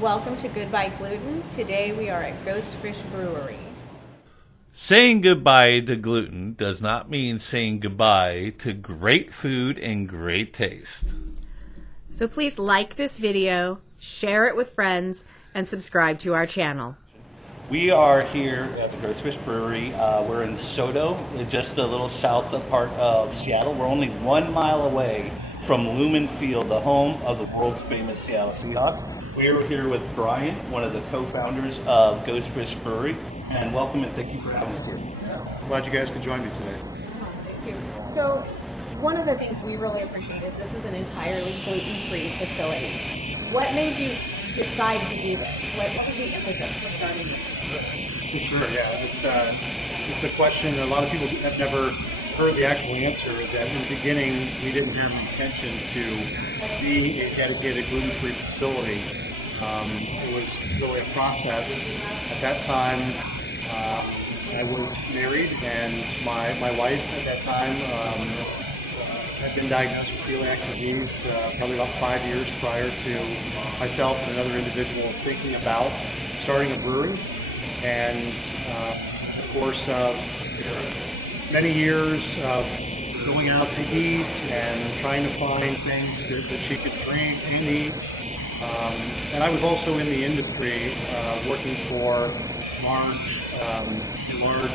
Welcome to Goodbye Gluten. Today we are at Ghostfish Brewery. Saying goodbye to gluten does not mean saying goodbye to great food and great taste. So please like this video, share it with friends, and subscribe to our channel. We are here at the Ghostfish Brewery. We're in Sodo, just a little south part of Seattle. We're only 1 mile away from Lumen Field, the home of the world's famous Seattle Seahawks. We're here with Brian, one of the co-founders of Ghostfish Brewery, and welcome and thank you for having us here. Glad you guys could join me today. Thank you. So, one of the things we really appreciate is this is an entirely gluten-free facility. What made you decide to do this? What was the impetus for starting this? Sure, yeah. It's a question that a lot of people have never heard the actual answer. Is that in the beginning we didn't have an intention to be a dedicated gluten-free facility. It was really a process. At that time, I was married, and my wife at that time had been diagnosed with celiac disease probably about 5 years prior to myself and another individual thinking about starting a brewery. And of course, many years of going out to eat and trying to find things that she could drink and eat. And I was also in the industry working for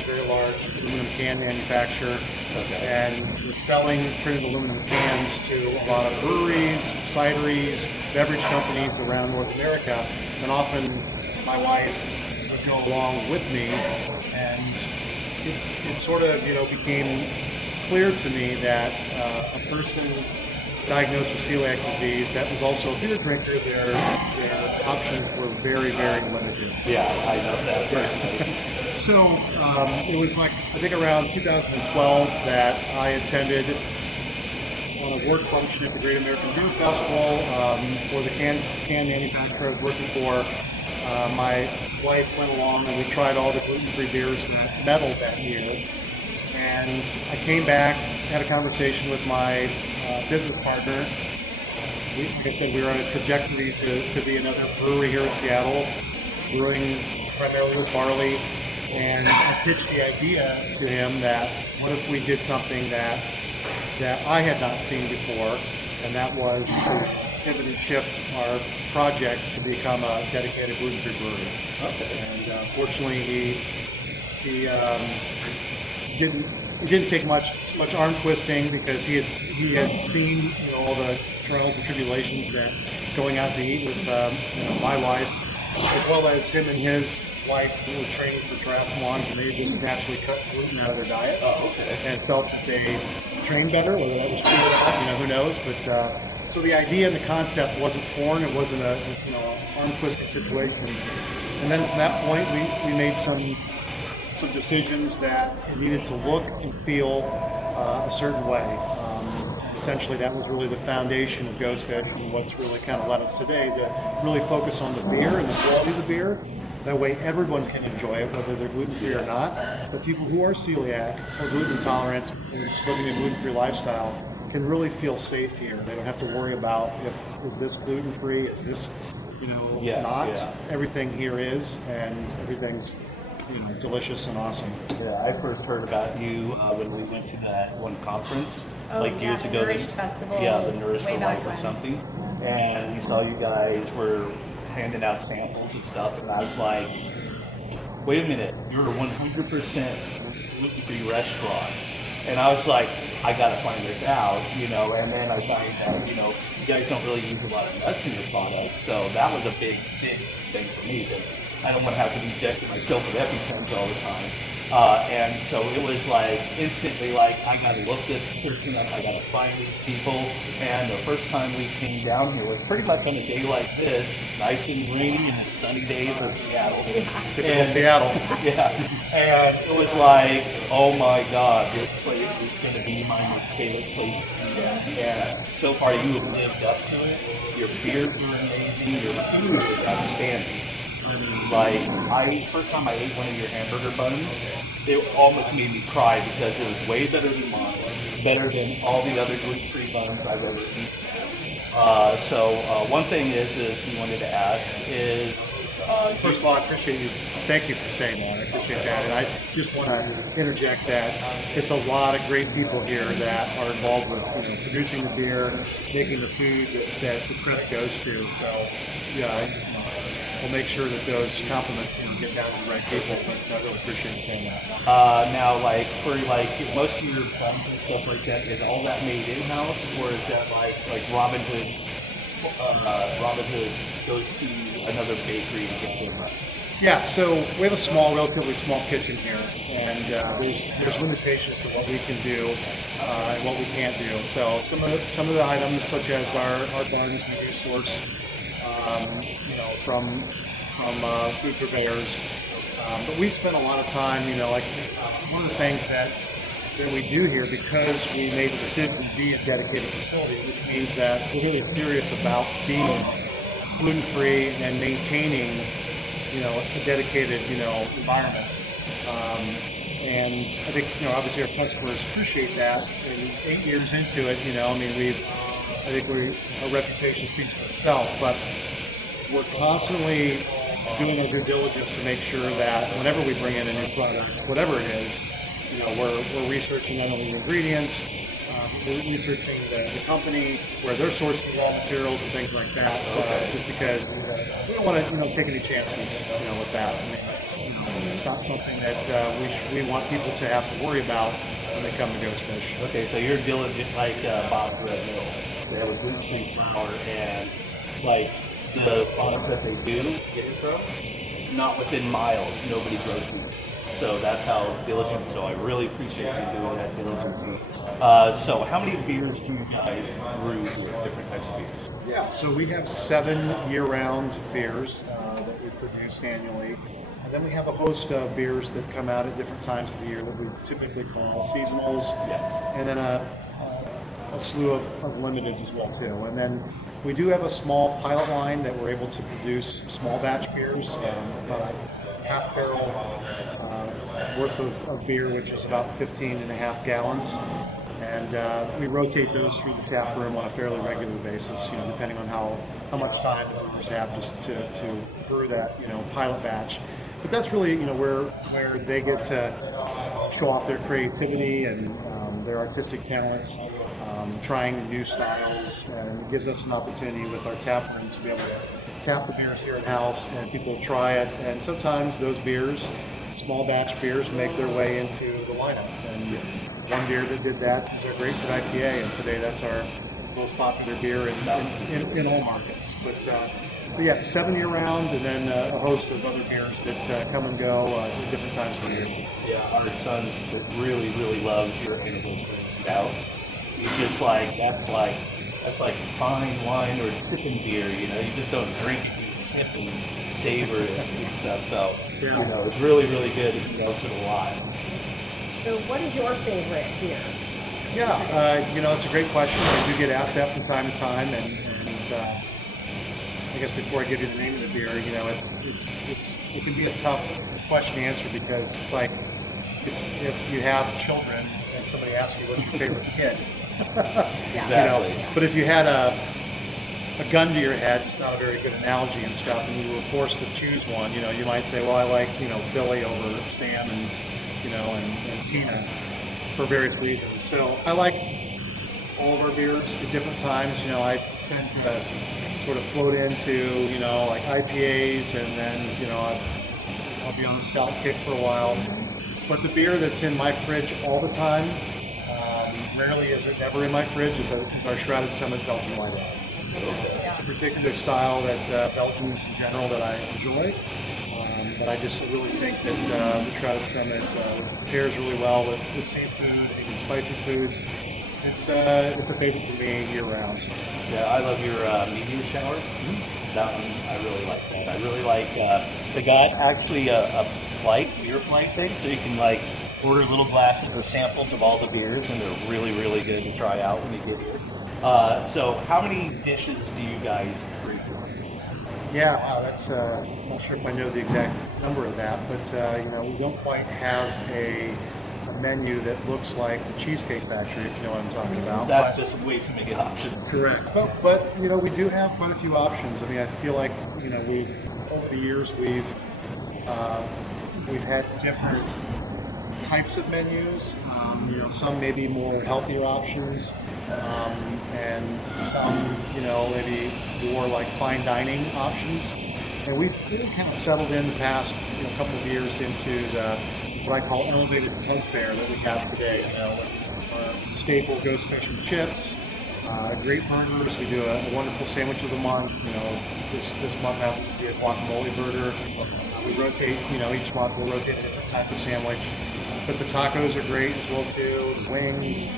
very large aluminum can manufacturer, and was selling printed aluminum cans to a lot of breweries, cideries, beverage companies around North America. And often my wife would go along with me, and it sort of became clear to me that a person diagnosed with celiac disease that was also a beer drinker, their options were very, very limited. Yeah, I know that personally. So it was like, I think around 2012 that I attended on a work function at the Great American Beer Festival for the can manufacturer I was working for. My wife went along and we tried all the gluten-free beers that medaled that year. And I came back, had a conversation with my business partner. Like I said, we were on a trajectory to be another brewery here in Seattle, brewing primarily with barley. And I pitched the idea to him that what if we did something that I had not seen before, and that was to pivot and shift our project to become a dedicated gluten-free brewery. Okay. And fortunately, he didn't take much arm twisting, because he had seen all the trials and tribulations that going out to eat with my wife, as well as him and his wife who were training for triathlons, and they just naturally cut gluten out of their diet. Oh, okay. And felt that they trained better, whether that was true or not, who knows. But so the idea and the concept wasn't foreign. It wasn't a arm twisting situation. And then from that point, we made some decisions that it needed to look and feel a certain way. Essentially, that was really the foundation of Ghostfish, and what's really kind of led us today to really focus on the beer and the quality of the beer. That way everyone can enjoy it, whether they're gluten-free or not. But people who are celiac or gluten intolerant and just living a gluten-free lifestyle can really feel safe here. They don't have to worry about is this gluten-free, is this not. Yeah. Everything here is, and everything's delicious and awesome. Yeah, I first heard about you when we went to that one conference years ago. Nourished Festival. Yeah, the Nourished way for back Life or when. something. And we saw you guys were handing out samples and stuff, and I was like, wait a minute, you're a 100% gluten-free restaurant. And I was like, I gotta find this out, and then I found that, you guys don't really use a lot of nuts in your product, so that was a big thing for me, because I don't want to have to inject myself with EpiPens all the time. And so it was like instantly like, I gotta look this person up, I gotta find these people. And the first time we came down here was pretty much on a day like this, nice and rainy in the sunny days of Seattle. Typical Seattle. Yeah. And it was like, oh my God, this place is gonna be my favorite place to be at. And so far you have lived up to it. Your beers are amazing, your food is outstanding. First time I ate one of your hamburger buns, it almost made me cry, because it was way better than mine, better than all the other gluten-free buns I've ever eaten. One thing is we wanted to ask is, First of all, I appreciate you. Thank you for saying that. I appreciate that. And I just want to interject that it's a lot of great people here that are involved with producing the beer, making the food that the credit goes to. So, yeah, we'll make sure that those compliments get down to the right people. But I really appreciate you saying that. now, like for like most of your buns and stuff like that, is all that made in house, or is that like Robin Hood? Robin Hood goes to another bakery to get them. Yeah, so we have a relatively small kitchen here, and there's limitations to what we can do and what we can't do. So some of the items, such as our buns, we do source, from food purveyors. But we spend a lot of time, one of the things that we do here, because we made the decision to be a dedicated facility, which means that we're really serious about being gluten-free and maintaining, a dedicated, environment. And I think, obviously our customers appreciate that. And 8 years into it, our reputation speaks for itself. But we're constantly doing our due diligence to make sure that whenever we bring in a new product, whatever it is, we're researching not only the ingredients, we're researching the company, where they're sourcing raw materials and things like that. Just because we don't want to take any chances, with that. I mean, it's not something that we want people to have to worry about when they come to Ghostfish. Okay, so you're diligent like Bob's Red Mill. They have a gluten-free flour, and like the products that they do get it from, not within miles, nobody grows wheat. So that's how diligent. So I really appreciate you doing that diligence. So how many beers do you guys brew here? Different types of beers? Yeah, so we have 7 year-round beers that we produce annually. And then we have a host of beers that come out at different times of the year that we typically call seasonals. Yeah. And then a slew of limiteds as well too. And then we do have a small pilot line that we're able to produce small batch beers, about a half barrel worth of beer, which is about 15 and a half gallons. And we rotate those through the tap room on a fairly regular basis, depending on how much time the brewers have just to brew that, pilot batch. But that's really, where they get to show off their creativity and their artistic talents, trying new styles, and it gives us an opportunity with our tap room to be able to tap the beers here in-house and people try it. And sometimes those beers, small batch beers, make their way into the lineup. And one beer that did that is our Grapefruit IPA, and today that's our most popular beer in all markets. But yeah, 7 year round, and then a host of other beers that come and go at different times of the year. Yeah, our sons that really loves your anniversary stout. It's just like that's like fine wine or sipping beer. You just don't drink it, you sip and savor it and stuff. So it's really good. It goes to the lot. So what is your favorite beer? Yeah, it's a great question. I do get asked that from time to time, and I guess before I give you the name of the beer, it can be a tough question to answer, because it's like if you have children and somebody asks you what's your favorite kid, Exactly. But if you had a gun to your head, it's not a very good analogy and stuff, and you were forced to choose one, you might say, well, I like Billy over Sam and and Tina for various reasons. So I like all of our beers at different times. I tend to sort of float into, like IPAs, and then, I'll be on the stout kick for a while. But the beer that's in my fridge all the time, rarely is it never in my fridge, is our Shrouded Summit Belgian White Ale. It's a particular style that Belgians in general that I enjoy. But I just really think that the Shrouded Summit pairs really well with seafood and spicy foods. It's a favorite for me year round. Yeah, I love your meteor shower. That one, I really like that. I really like, they got actually a beer flight thing, so you can order little glasses of samples of all the beers, and they're really good to try out when you get here. So how many dishes do you guys brew? Yeah, wow, that's, I'm not sure if I know the exact number of that, but we don't quite have a menu that looks like the Cheesecake Factory, if you know what I'm talking about. That's just way too many options. Correct. But we do have quite a few options. I mean, I feel like we've over the years we've had different types of menus. Some maybe more healthier options, and some maybe more like fine dining options. And we've really kind of settled in the past couple of years into what I call elevated pub fare that we have today. Staple Ghostfish and chips, great burgers. We do a wonderful sandwich of the month. This month happens to be a guacamole burger. We rotate, each month we'll rotate a different type of sandwich. But the tacos are great as well too. The wings.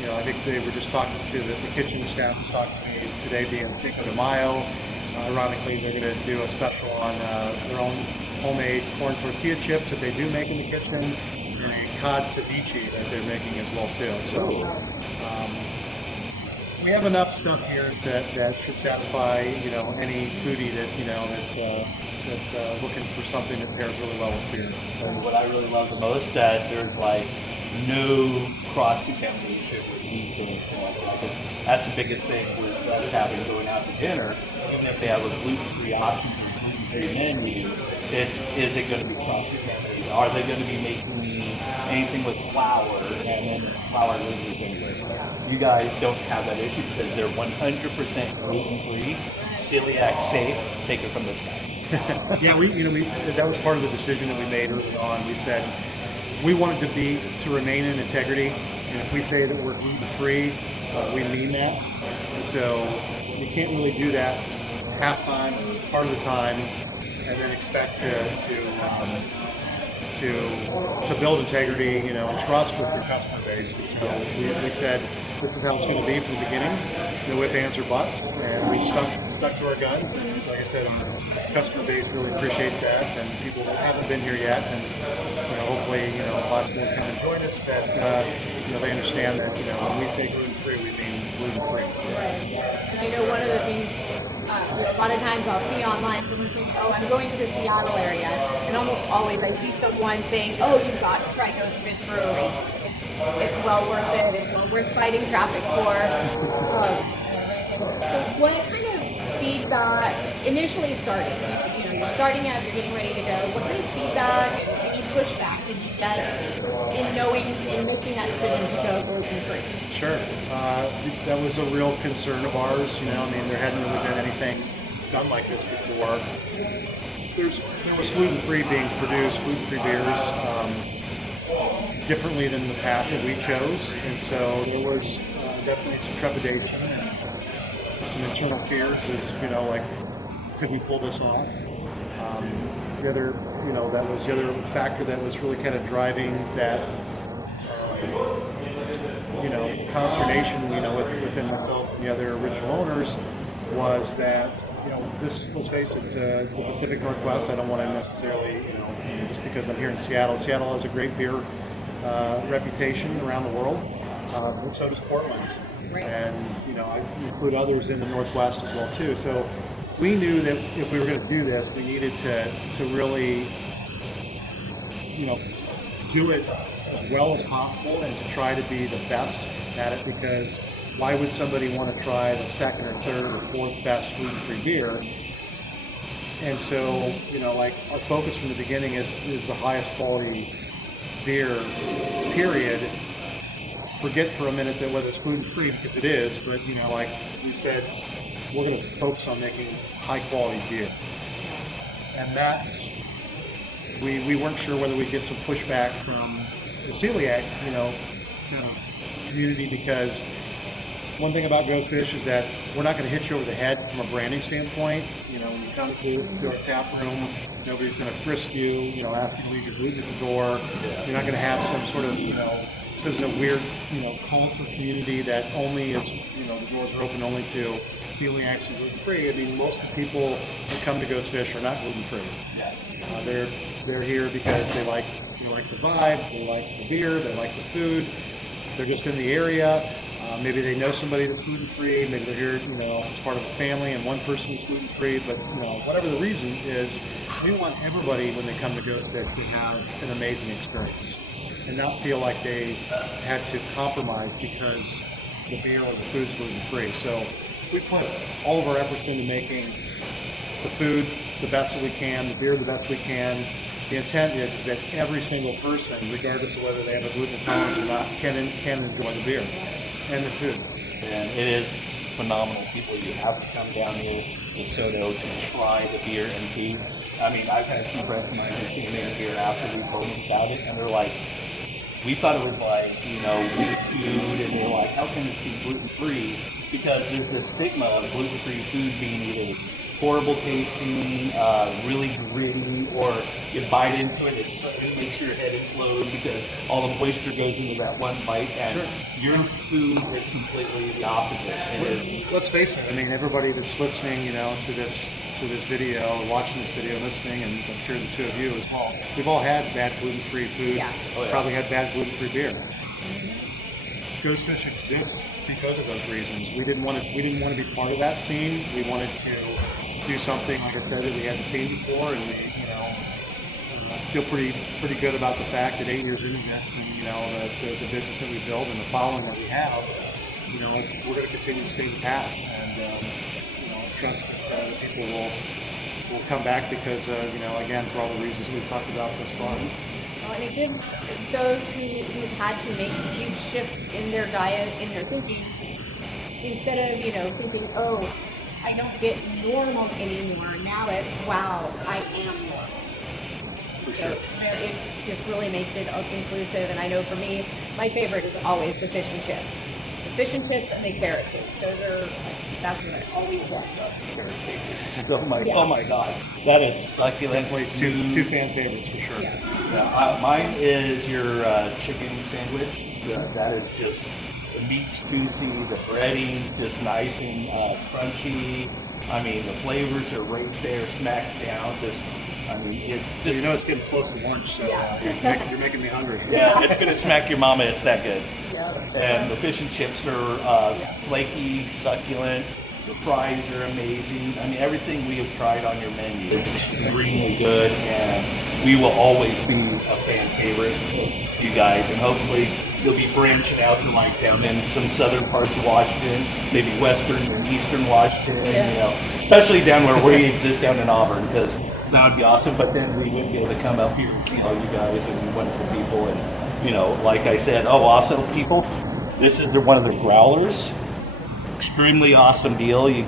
I think they were just talking to the kitchen staff was talking to me today, being Cinco de Mayo. Ironically, they're going to do a special on their own homemade corn tortilla chips that they do make in the kitchen, and a cod ceviche that they're making as well too. So we have enough stuff here that should satisfy any foodie that's looking for something that pairs really well with beer. And what I really love the most, that there's like no cross-contamination with meat or anything like that. 'Cause that's the biggest thing with us having going out to dinner. Even if they have a gluten-free option or gluten-free menu, is it going to be cross-contaminated? Are they going to be making anything with flour and then flour loses anyway? You guys don't have that issue because they're 100% gluten-free, celiac safe. Take it from this guy. Yeah, that was part of the decision that we made early on. We said we wanted to remain in integrity, and if we say that we're gluten-free, we mean that. And so you can't really do that half time, part of the time, and then expect to build integrity, and trust with your customer base. So we said this is how it's going to be from the beginning, no ifs, ands, or buts, and we stuck to our guns. And like I said, our customer base really appreciates that, and people that haven't been here yet, and hopefully lots more come and join us. That they understand that when we say gluten-free, we mean gluten-free. Right. And one of the things. A lot of times I'll see online someone saying, "Oh, I'm going to the Seattle area," and almost always I see someone saying, "Oh, you've got to try Ghostfish Brewery. It's well worth it. It's well worth fighting traffic for." So what kind of feedback initially started? You're starting out, you're getting ready to go. What kind of feedback and any pushback did you get in making that decision to go gluten-free? Sure. That was a real concern of ours. There hadn't really been anything done like this before. There was gluten-free being produced, gluten-free beers, differently than the path that we chose. And so there was definitely some trepidation and some internal fears as, could we pull this off? The other, that was the other factor that was really kind of driving that, consternation, within myself and the other original owners, was that, this, let's face it, the Pacific Northwest, I don't want to necessarily, just because I'm here in Seattle. Seattle has a great beer reputation around the world, but so does Portland. Right. And, I include others in the Northwest as well, too. So we knew that if we were going to do this, we needed to really, do it as well as possible and to try to be the best at it, because why would somebody want to try the second or third or fourth best gluten-free beer? And so, our focus from the beginning is the highest quality beer, period. Forget for a minute that whether it's gluten-free, because it is, but, like we said, we're going to focus on making high quality beer. And that's, we weren't sure whether we'd get some pushback from the celiac, kind of community, because one thing about Ghostfish is that we're not going to hit you over the head from a branding standpoint. When you come to our tap room, nobody's going to frisk you, ask you to leave your gluten at the door. You're not going to have some sort of, this is a weird, culture community that only is, the doors are open only to celiacs and gluten-free. I mean, most of the people that come to Ghostfish are not gluten-free. They're here because they like the vibe, they like the beer, they like the food. They're just in the area. Maybe they know somebody that's gluten-free. Maybe they're here, as part of a family, and one person is gluten-free. But whatever the reason is, we want everybody when they come to Ghostfish to have an amazing experience. and not feel like they had to compromise because the beer or the food's gluten-free. So we put all of our efforts into making the food the best that we can, the beer the best we can. The intent is that every single person, regardless of whether they have a gluten intolerance or not, can enjoy the beer and the food. And it is phenomenal. People, you have to come down here to Sodo to try the beer and food. I mean, I've had some friends of mine who came in here after we told them about it, and they're like, we thought it was like, weird food, and they're like, how can this be gluten-free? Because there's this stigma of gluten-free food being either horrible tasting, really gritty, or you bite into it, it makes your head explode because all the moisture goes into that one bite, and your food is completely the opposite. Let's face it. I mean, everybody that's listening, to this video, watching this video, listening, and I'm sure the two of you as well. We've all had bad gluten-free food. Yeah. Oh, yeah. Probably had bad gluten-free beer. Ghostfish exists because of those reasons. We didn't want to be part of that scene. We wanted to do something, like I said, that we hadn't seen before, and we, feel pretty good about the fact that 8 years into this, and the business that we built and the following that we have, we're going to continue to stay the path, and trust that people will come back because, again, for all the reasons we've talked about thus far. Well, and it gives those who've had to make huge shifts in their diet, in their thinking, instead of, thinking, oh, I don't get normal anymore. Now it's, wow, I am normal. For sure. So it just really makes it inclusive. And I know for me, my favorite is always the fish and chips. The fish and chips and the carrot cake. Those are, that's what I always want. Carrot cake. Oh my God. That is succulent. Definitely two fan favorites for sure. Yeah. Mine is your chicken sandwich. That is just, the meat's juicy, the breading just nice and crunchy. I mean, the flavors are right there, smacked down. It's just... it's getting close to lunch, so you're making me hungry. Yeah, it's going to smack your mama. It's that good. Yeah. And the fish and chips are flaky, succulent. The fries are amazing. I mean, everything we have tried on your menu is extremely good, and we will always be a fan favorite of you guys. And hopefully, you'll be branching out to like down in some southern parts of Washington, maybe western and eastern Washington. Especially down where we exist down in Auburn, because that would be awesome. But then we wouldn't be able to come out here and see all you guys and wonderful people. And like I said, awesome people. This is one of the growlers. Extremely awesome deal. You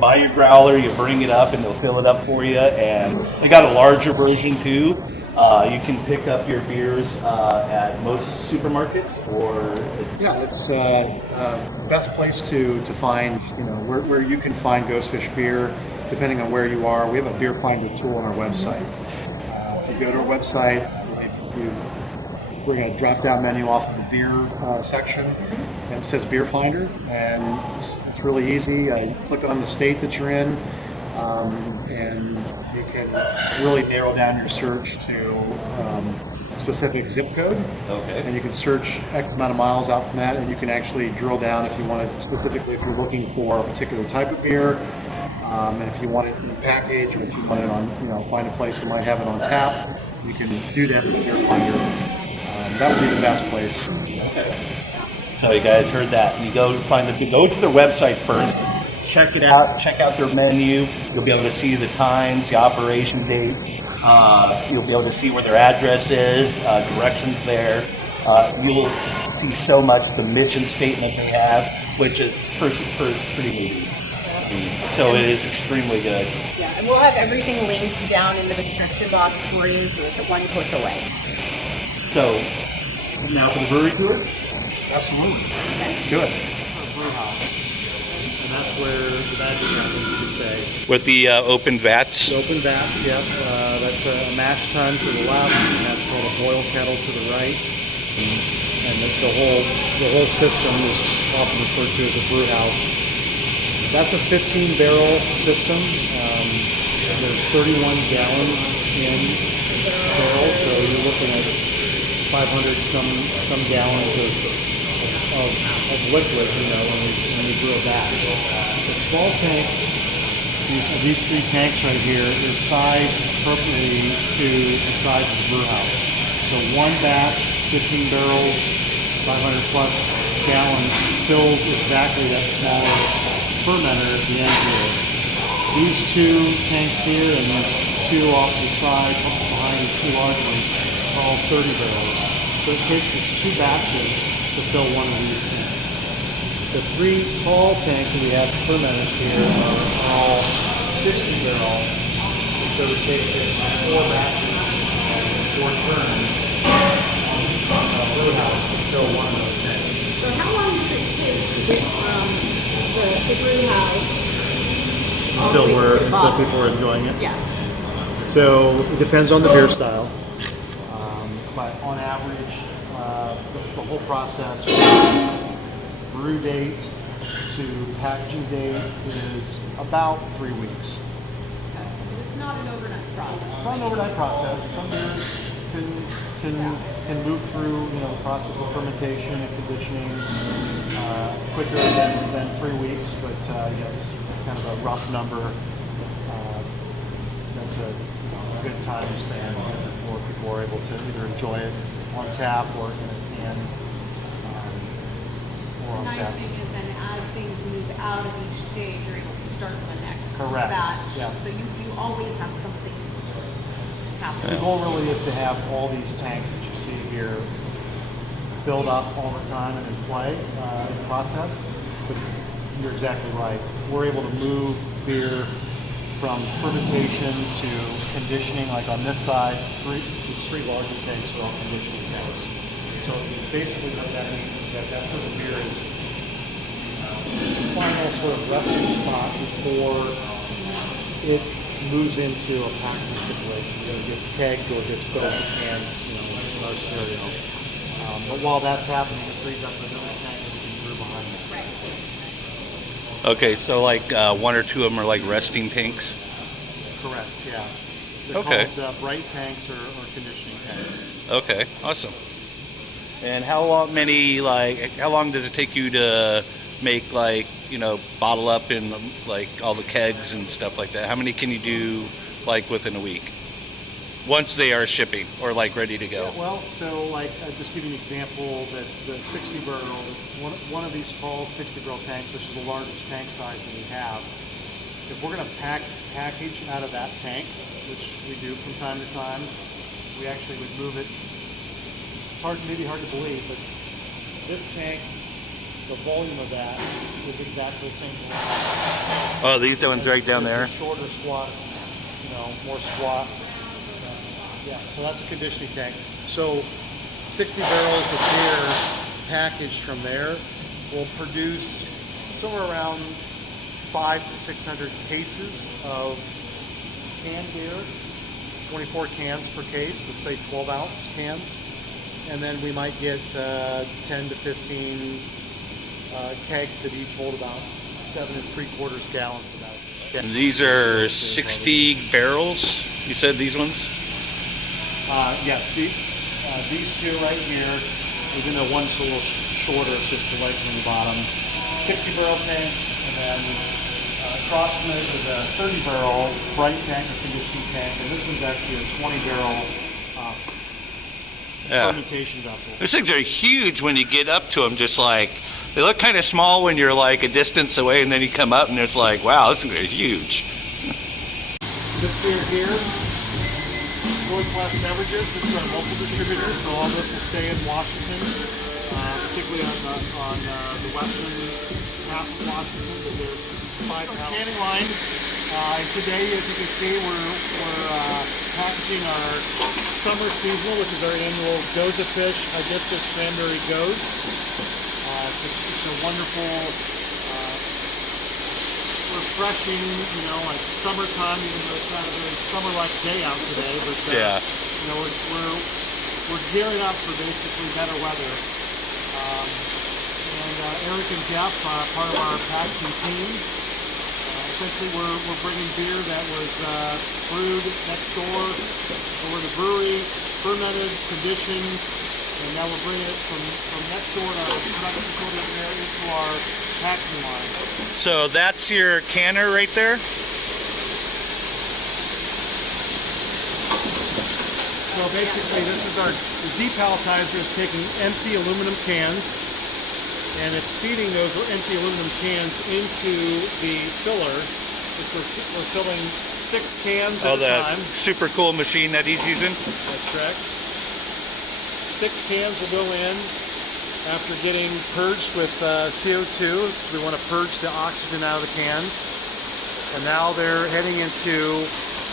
buy your growler, you bring it up, and they'll fill it up for you. And they got a larger version too. You can pick up your beers at most supermarkets, or it's best place to find where you can find Ghostfish beer, depending on where you are. We have a beer finder tool on our website. If you go to our website, we're going to drop down menu off of the beer section, and it says Beer Finder, and it's really easy. Click on the state that you're in, and you can really narrow down your search to specific zip code. Okay. And you can search X amount of miles out from that, and you can actually drill down if you want it specifically, if you're looking for a particular type of beer, and if you want it in a package, or if you want it on, find a place that might have it on tap, you can do that with Beer Finder. That would be the best place. So you guys heard that. You go to their website first. Check it out. Check out their menu. You'll be able to see the times, the operation dates. You'll be able to see where their address is, directions there. You'll see so much the mission statement they have, which is pretty neat. So it is extremely good. Yeah, and we'll have everything linked down in the description box for you, so it's one click away. So now for the brewery tour. Absolutely. Let's do it. Brew house. And that's where the magic happens, you could say. With the open vats. The open vats, yep. That's a mash tun to the left, and that's called a boil kettle to the right. And the whole system is often referred to as a brew house. That's a 15-barrel system. There's 31 gallons in the barrel, so you're looking at 500 some gallons of liquid, when we brew that. The small tank, these three tanks right here, is sized appropriately to the size of the brew house. So one batch, 15 barrels, 500 plus gallons, fills exactly that smaller fermenter at the end here. These two tanks here and then two off to the side behind these two large ones are all 30 barrels. So it takes us 2 batches to fill one of these tanks. The 3 tall tanks that we have fermenters here are all 60 barrel. And so it takes us 4 batches and 4 turns on a brew house to fill one of those tanks. So how long does it take to get from the brew house all the way to the Until bottle? people are enjoying it. Yes. So it depends on the beer style, but on average, the whole process from brew date to packaging date is about 3 weeks. Okay. So it's not an overnight process. It's not an overnight process. Some beers can move through the process of fermentation and conditioning quicker than 3 weeks, but it's kind of a rough number. That's a good time span before people are able to either enjoy it on tap or in a can or on The nice tap. thing is then as things move out of each stage, you're able to start the next Correct. batch. Yeah. So you always have something The happening. goal really is to have all these tanks that you see here filled up all the time and in play in the process. But you're exactly right. We're able to move beer from fermentation to conditioning, like on this side, these 3 larger tanks are all conditioning tanks. So basically what that means is that that's where the beer is final sort of resting spot before it moves into a packaging situation. It gets kegged or gets put into cans, in our scenario. But while that's happening, it frees up another tank that we can brew behind it. Okay, so like 1 or 2 of them are like resting tanks. Correct, yeah. They're Okay. called bright tanks or conditioning tanks. Okay, awesome. And how long does it take you to make bottle up in like all the kegs and stuff like that? How many can you do like within a week? Once they are shipping or like ready to go? Yeah, well, so like just give you an example that the 60 barrel, one of these tall 60 barrel tanks, which is the largest tank size that we have, if we're going to package out of that tank, which we do from time to time, we actually would move it. It's maybe hard to believe, but this tank, the volume of that is exactly the same volume. Oh, these ones right down It's there. a shorter squat, more squat. Yeah, so that's a conditioning tank. So 60 barrels of beer packaged from there will produce somewhere around 500 to 600 cases of canned beer, 24 cans per case, let's say 12 ounce cans. And then we might get 10 to 15 kegs that each hold about 7 3/4 gallons of that. And these are 60 barrels. You said these ones? Yes, these 2 right here, even though one's a little shorter, it's just the legs on the bottom. 60 barrel tanks, and then across from it is a 30 barrel bright tank or conditioning tank, and this one's actually a 20 barrel fermentation vessel. Those things are huge when you get up to them. Just like they look kind of small when you're like a distance away, and then you come up and it's like, wow, this thing is huge. This beer here, World Class Beverages, this is our local distributor, so all this will stay in Washington, particularly on the western half of Washington, but there's 5 canning line. And today, as you can see, we're packaging our summer seasonal, which is our annual Ghostfish Hibiscus Cranberry Ghost. It's a wonderful, refreshing, like summertime, even though it's not a very summer-like day out today. But Yeah. We're gearing up for basically better weather. And Eric and Jeff, part of our packaging team, essentially we're bringing beer that was brewed next door over the brewery, fermented, conditioned, and now we're bringing it from next door to our production facility over there into our packaging line. So that's your canner right there? So basically, this is the depalletizer is taking empty aluminum cans, and it's feeding those empty aluminum cans into the filler, which we're filling 6 cans at a time. Super cool machine that he's using. That's correct. 6 cans will go in after getting purged with CO2. We want to purge the oxygen out of the cans. And now they're heading into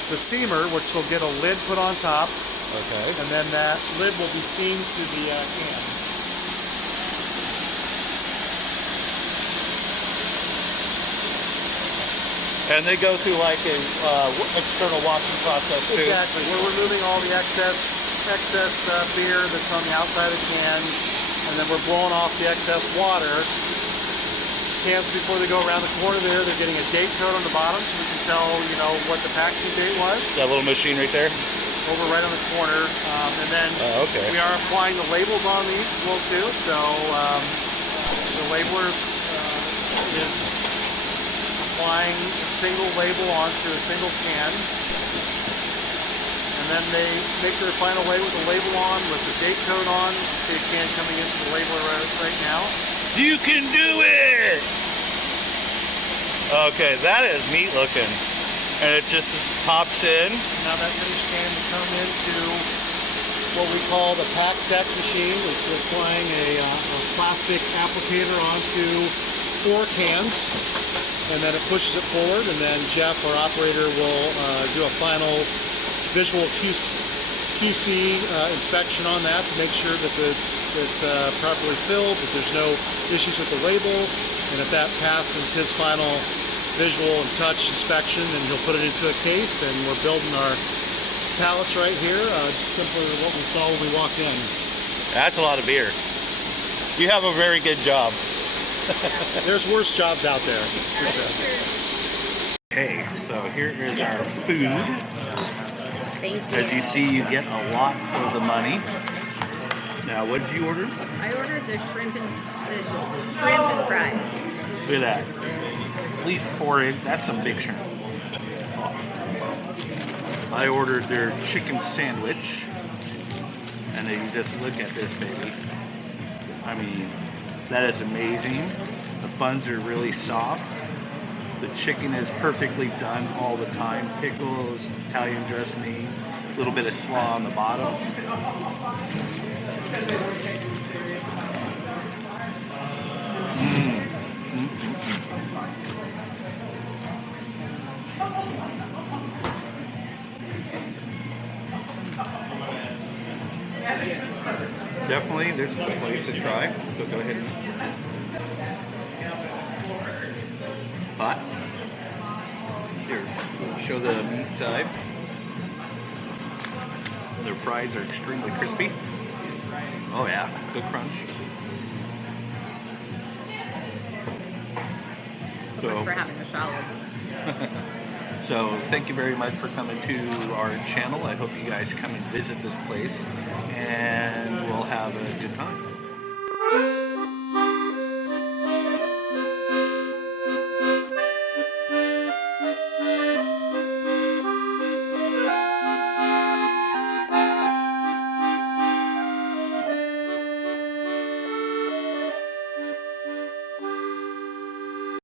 the seamer, which will get a lid put on top. Okay. And then that lid will be seamed to the can. And they go through like a external washing process too. Exactly. We're removing all the excess beer that's on the outside of the can, and then we're blowing off the excess water. Cans, before they go around the corner there, they're getting a date code on the bottom, so we can tell, what the packaging date was. That little machine right there. Over right on the corner, and then we are applying the labels on these as well too. So the labeler is applying a single label onto a single can, and then they make their final label with the label on, with the date code on. You can see a can coming into the labeler right now. You can do it! Okay, that is neat looking. And it just pops in. Now that finished can will come into what we call the pack tech machine, which is applying a plastic applicator onto 4 cans. And then it pushes it forward, and then Jeff, our operator, will do a final visual QC inspection on that to make sure that it's properly filled, that there's no issues with the label, and if that passes his final visual and touch inspection, then he'll put it into a case, and we're building our pallets right here, simply what we saw when we walked in. That's a lot of beer. You have a very good job. There's worse jobs out there, for sure. Okay, so here is our food. Thank you. As you see, you get a lot for the money. Now, what did you order? I ordered the shrimp and fries. Look at that. At least 4 inch. That's some big shrimp. I ordered their chicken sandwich. And then you just look at this baby. I mean, that is amazing. The buns are really soft. The chicken is perfectly done all the time. Pickles, Italian dressing, a little bit of slaw on the bottom. Definitely, this is a place to try. So go ahead and hot. Here, show the meat side. Their fries are extremely crispy. Oh yeah, good crunch. So much for having a shower. So thank you very much for coming to our channel. I hope you guys come and visit this place. And